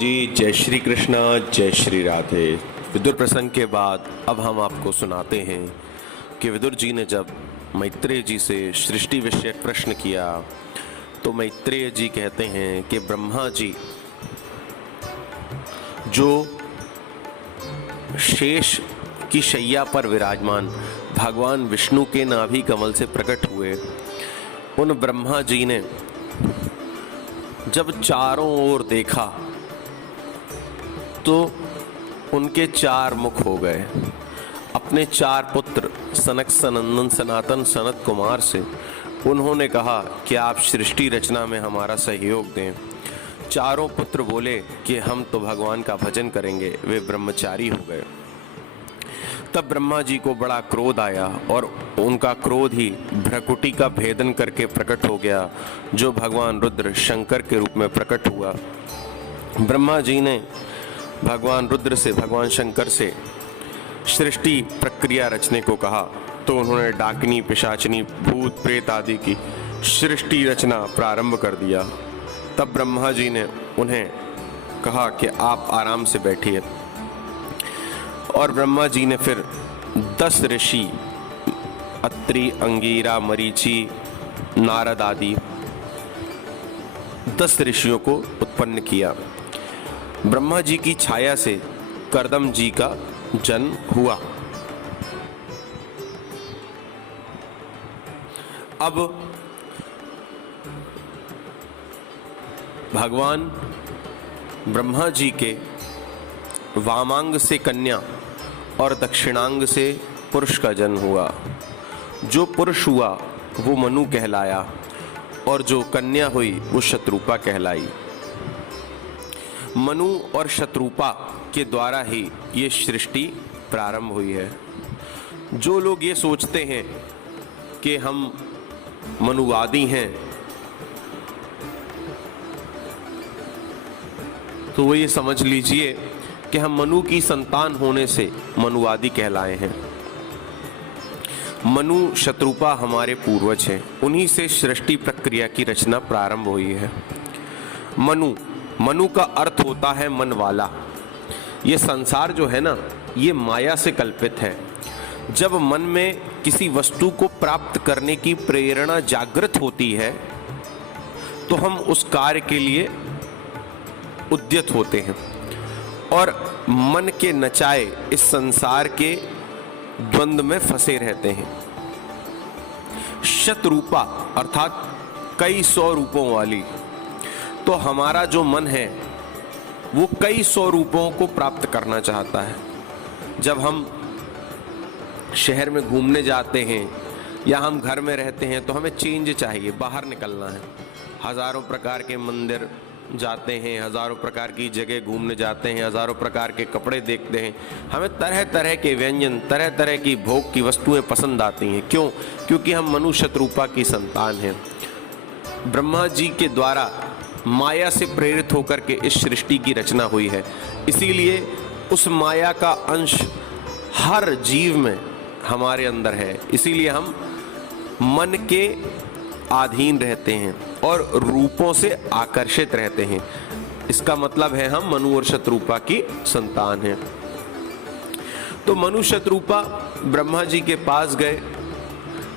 जी जय श्री कृष्णा जय श्री राधे। विदुर प्रसंग के बाद अब हम आपको सुनाते हैं कि विदुर जी ने जब मैत्रेय जी से सृष्टि विषयक प्रश्न किया तो मैत्रेय जी कहते हैं कि ब्रह्मा जी जो शेष की शैया पर विराजमान भगवान विष्णु के नाभि कमल से प्रकट हुए, उन ब्रह्मा जी ने जब चारों ओर देखा तो उनके चार मुख हो गए। अपने चार पुत्र सनक सनंदन सनातन सनत कुमार से उन्होंने कहा कि आप सृष्टि रचना में हमारा सहयोग दें। चारों पुत्र बोले कि हम तो भगवान का भजन करेंगे। वे ब्रह्मचारी हो गए। तब ब्रह्मा जी को बड़ा क्रोध आया और उनका क्रोध ही भ्रकुटी का भेदन करके प्रकट हो गया, जो भगवान रुद्र शंकर के रूप में प्रकट हुआ। ब्रह्मा जी ने भगवान रुद्र से भगवान शंकर से सृष्टि प्रक्रिया रचने को कहा तो उन्होंने डाकिनी पिशाचिनी भूत प्रेत आदि की सृष्टि रचना प्रारंभ कर दिया। तब ब्रह्मा जी ने उन्हें कहा कि आप आराम से बैठिए, और ब्रह्मा जी ने फिर 10 ऋषि अत्रि अंगीरा मरीचि नारद आदि 10 ऋषियों को उत्पन्न किया। ब्रह्मा जी की छाया से कर्दम जी का जन्म हुआ। अब भगवान ब्रह्मा जी के वामांग से कन्या और दक्षिणांग से पुरुष का जन्म हुआ। जो पुरुष हुआ वो मनु कहलाया और जो कन्या हुई वो शत्रुपा कहलाई। मनु और शत्रुपा के द्वारा ही ये सृष्टि प्रारंभ हुई है। जो लोग ये सोचते हैं कि हम मनुवादी हैं तो वो ये समझ लीजिए कि हम मनु की संतान होने से मनुवादी कहलाए हैं। मनु शत्रुपा हमारे पूर्वज हैं, उन्हीं से सृष्टि प्रक्रिया की रचना प्रारंभ हुई है। मनु का अर्थ होता है मन वाला। ये संसार जो है ना, ये माया से कल्पित है। जब मन में किसी वस्तु को प्राप्त करने की प्रेरणा जागृत होती है तो हम उस कार्य के लिए उद्यत होते हैं और मन के नचाए इस संसार के द्वंद्व में फंसे रहते हैं। शतरूपा अर्थात कई सौ रूपों वाली, तो हमारा जो मन है वो कई सौ रूपों को प्राप्त करना चाहता है। जब हम शहर में घूमने जाते हैं या हम घर में रहते हैं तो हमें चेंज चाहिए, बाहर निकलना है। हजारों प्रकार के मंदिर जाते हैं, हजारों प्रकार की जगह घूमने जाते हैं, हजारों प्रकार के कपड़े देखते हैं। हमें तरह तरह के व्यंजन, तरह तरह की भोग की वस्तुएं पसंद आती हैं। क्यों? क्योंकि हम मनु शत्रुपा की संतान हैं। ब्रह्मा जी के द्वारा माया से प्रेरित होकर के इस सृष्टि की रचना हुई है। इसीलिए उस माया का अंश हर जीव में हमारे अंदर है। इसीलिए हम मन के अधीन रहते हैं और रूपों से आकर्षित रहते हैं। इसका मतलब है हम मनु और शत्रुपा की संतान हैं। तो मनु शत्रुपा ब्रह्मा जी के पास गए।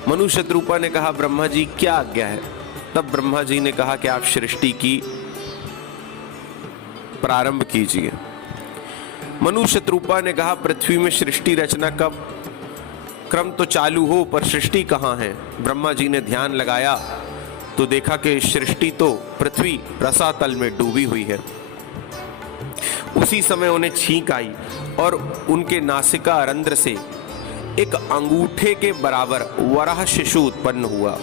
मनु शत्रुपा ने कहा, ब्रह्मा जी क्या आज्ञा है? तब ब्रह्मा जी ने कहा कि आप सृष्टि की प्रारंभ कीजिए। मनु शत्रुपा ने कहा, पृथ्वी में सृष्टि रचना का क्रम तो चालू हो, पर सृष्टि कहाँ है? ब्रह्मा जी ने ध्यान लगाया तो देखा कि सृष्टि तो पृथ्वी रसातल में डूबी हुई है। उसी समय उन्हें छींक आई और उनके नासिका रंध्र से एक अंगूठे के बराबर वराह शिशु उत्पन्न हुआ।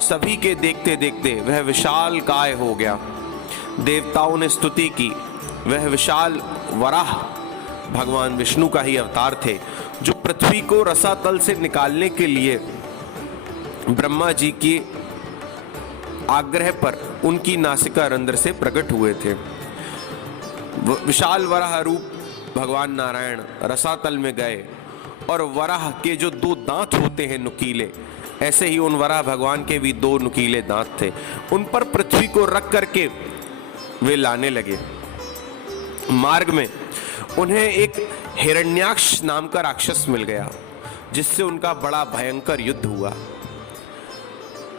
सभी के देखते देखते वह विशाल काय हो गया। देवताओं ने स्तुति की। वह विशाल वराह भगवान विष्णु का ही अवतार थे, जो पृथ्वी को रसातल से निकालने के लिए ब्रह्मा जी के आग्रह पर उनकी नासिका रंध्र से प्रकट हुए थे। विशाल वराह रूप भगवान नारायण रसातल में गए और वराह के जो 2 दांत होते हैं नुकीले, ऐसे ही उन वराह भगवान के भी 2 नुकीले दांत थे। उन पर पृथ्वी को रख करके वे लाने लगे। मार्ग में उन्हें एक हिरण्याक्ष नाम का राक्षस मिल गया, जिससे उनका बड़ा भयंकर युद्ध हुआ।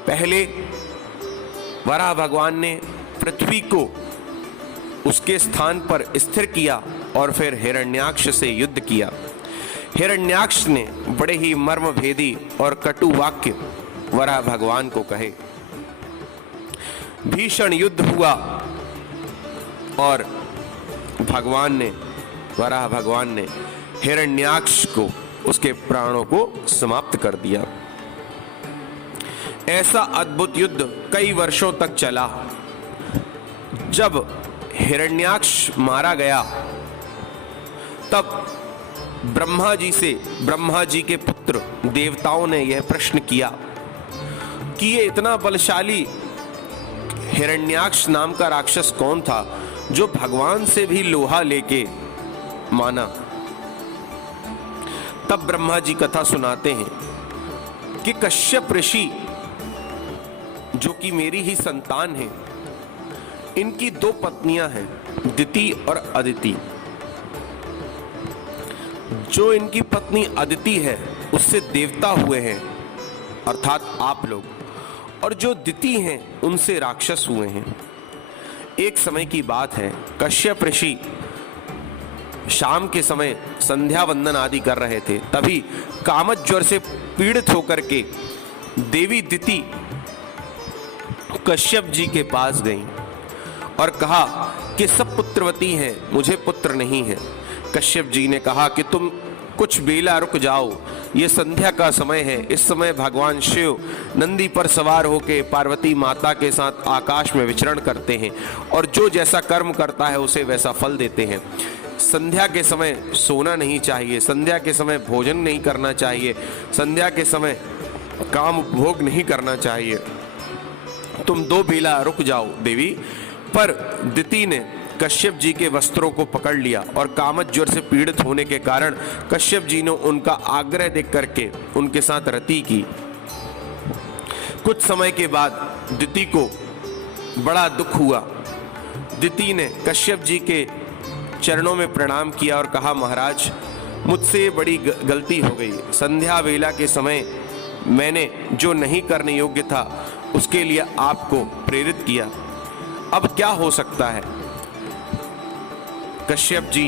पहले वराह भगवान ने पृथ्वी को उसके स्थान पर स्थिर किया और फिर हिरण्याक्ष से युद्ध किया। हिरण्याक्ष ने बड़े ही मर्मभेदी और कटु वाक्य वराह भगवान को कहे। भीषण युद्ध हुआ और वराह भगवान ने हिरण्याक्ष को, उसके प्राणों को समाप्त कर दिया। ऐसा अद्भुत युद्ध कई वर्षों तक चला। जब हिरण्याक्ष मारा गया तब ब्रह्मा जी के पुत्र देवताओं ने यह प्रश्न किया कि ये इतना बलशाली हिरण्याक्ष नाम का राक्षस कौन था जो भगवान से भी लोहा लेके माना। तब ब्रह्मा जी कथा सुनाते हैं कि कश्यप ऋषि, जो कि मेरी ही संतान है, इनकी 2 पत्नियां हैं, दिति और अदिति। जो इनकी पत्नी अदिति है उससे देवता हुए हैं, अर्थात आप लोग, और जो दिति हैं उनसे राक्षस हुए हैं। एक समय की बात है, कश्यप ऋषि शाम के समय संध्या वंदन आदि कर रहे थे। तभी कामत ज्वर से पीड़ित होकर के देवी दिति कश्यप जी के पास गई और कहा कि सब पुत्रवती हैं, मुझे पुत्र नहीं है। कश्यप जी ने कहा कि तुम कुछ बेला रुक जाओ, ये संध्या का समय है। इस समय भगवान शिव नंदी पर सवार होकर पार्वती माता के साथ आकाश में विचरण करते हैं और जो जैसा कर्म करता है उसे वैसा फल देते हैं। संध्या के समय सोना नहीं चाहिए, संध्या के समय भोजन नहीं करना चाहिए, संध्या के समय काम भोग नहीं करना चाहिए। तुम 2 बेला रुक जाओ देवी। पर दिति ने कश्यप जी के वस्त्रों को पकड़ लिया और कामत ज्वर से पीड़ित होने के कारण कश्यप जी ने उनका आग्रह देख करके उनके साथ रति की। कुछ समय के बाद दिति को बड़ा दुख हुआ। दिति ने कश्यप जी के चरणों में प्रणाम किया और कहा, महाराज, मुझसे बड़ी गलती हो गई। संध्या वेला के समय मैंने जो नहीं करने योग्य था उसके लिए आपको प्रेरित किया। अब क्या हो सकता है? कश्यप जी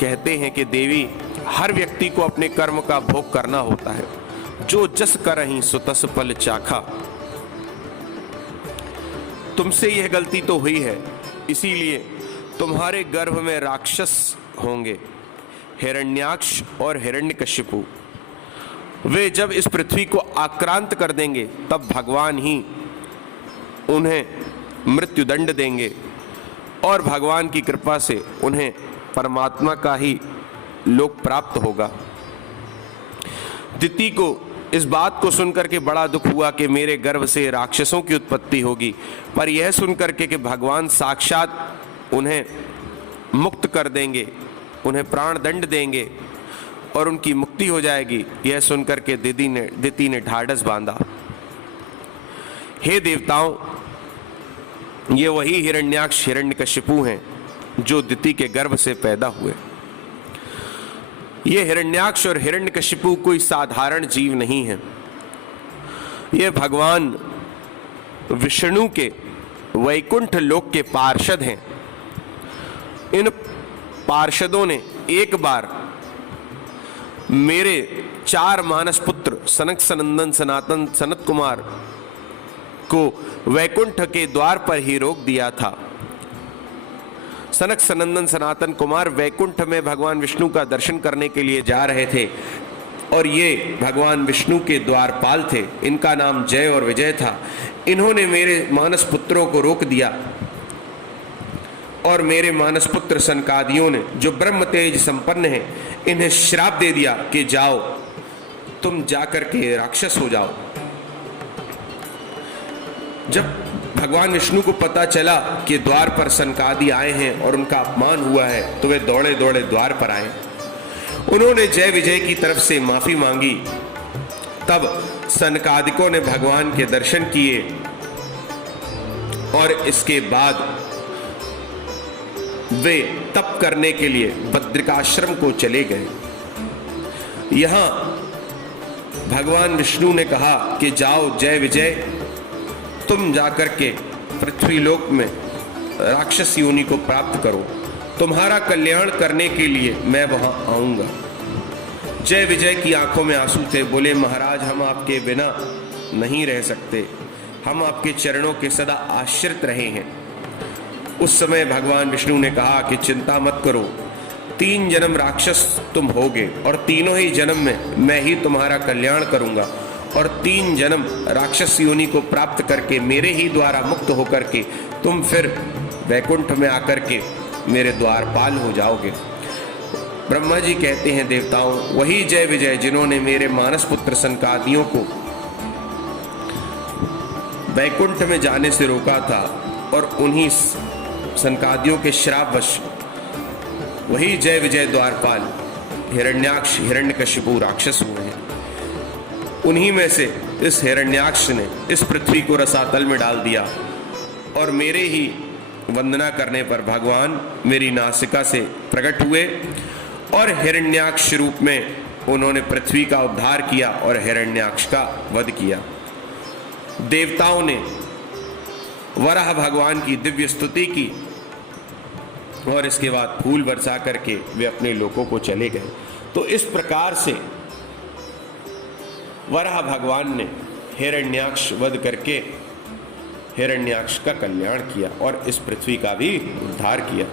कहते हैं कि देवी, हर व्यक्ति को अपने कर्म का भोग करना होता है। जो जस करहि सो तस फल चाखा। तुमसे यह गलती तो हुई है, इसीलिए तुम्हारे गर्भ में राक्षस होंगे, हिरण्याक्ष और हिरण्यकशिपु। वे जब इस पृथ्वी को आक्रांत कर देंगे तब भगवान ही उन्हें मृत्यु दंड देंगे और भगवान की कृपा से उन्हें परमात्मा का ही लोक प्राप्त होगा। दिति को इस बात को सुनकर के बड़ा दुख हुआ कि मेरे गर्भ से राक्षसों की उत्पत्ति होगी, पर यह सुनकर के कि भगवान साक्षात उन्हें मुक्त कर देंगे, उन्हें प्राण दंड देंगे और उनकी मुक्ति हो जाएगी, यह सुनकर के दिति ने ढाढ़स बांधा। हे देवताओं, ये वही हिरण्याक्ष हिरण्यकशिपु हैं जो दिति के गर्भ से पैदा हुए। ये हिरण्याक्ष और हिरण्यकशिपु कोई साधारण जीव नहीं है। ये भगवान विष्णु के वैकुंठ लोक के पार्षद हैं। इन पार्षदों ने एक बार मेरे 4 मानस पुत्र सनक सनंदन सनातन सनत कुमार को वैकुंठ के द्वार पर ही रोक दिया था। सनक सनंदन सनातन कुमार वैकुंठ में भगवान विष्णु का दर्शन करने के लिए जा रहे थे और ये भगवान विष्णु के द्वारपाल थे। इनका नाम जय और विजय था। इन्होंने मेरे मानस पुत्रों को रोक दिया और मेरे मानस पुत्र सनकादियों ने, जो ब्रह्म तेज संपन्न है, इन्हें श्राप दे दिया कि जाओ, तुम जाकर के राक्षस हो जाओ। जब भगवान विष्णु को पता चला कि द्वार पर सनकादि आए हैं और उनका अपमान हुआ है, तो वे दौड़े दौड़े द्वार पर आए। उन्होंने जय विजय की तरफ से माफी मांगी। तब सनकादिकों ने भगवान के दर्शन किए और इसके बाद वे तप करने के लिए बद्रिकाश्रम को चले गए। यहां भगवान विष्णु ने कहा कि जाओ जय विजय, तुम जाकर के पृथ्वी लोक में राक्षस योनि को प्राप्त करो, तुम्हारा कल्याण करने के लिए मैं वहां आऊंगा। जय विजय की आंखों में आंसू थे। बोले महाराज, हम आपके बिना नहीं रह सकते, हम आपके चरणों के सदा आश्रित रहे हैं। उस समय भगवान विष्णु ने कहा कि चिंता मत करो, 3 जन्म राक्षस तुम होगे और तीनों ही जन्म में मैं ही तुम्हारा कल्याण करूंगा और 3 जन्म राक्षस योनि को प्राप्त करके मेरे ही द्वारा मुक्त होकर के तुम फिर वैकुंठ में आकर के मेरे द्वारपाल हो जाओगे। ब्रह्मा जी कहते हैं, देवताओं, वही जय विजय जिन्होंने मेरे मानस पुत्र सनकादियों को वैकुंठ में जाने से रोका था और उन्हीं सनकादियों के श्रापवश वही जय विजय द्वारपाल हिरण्याक्ष हिरण्यकशिपु राक्षस हुए हैं। उन्हीं में से इस हिरण्याक्ष ने इस पृथ्वी को रसातल में डाल दिया और मेरे ही वंदना करने पर भगवान मेरी नासिका से प्रकट हुए और हिरण्याक्ष रूप में उन्होंने पृथ्वी का उद्धार किया और हिरण्याक्ष का वध किया। देवताओं ने वराह भगवान की दिव्य स्तुति की और इसके बाद फूल बरसा करके वे अपने लोकों को चले गए। तो इस प्रकार से वराह भगवान ने हिरण्याक्ष वध करके हिरण्याक्ष का कल्याण किया और इस पृथ्वी का भी उद्धार किया।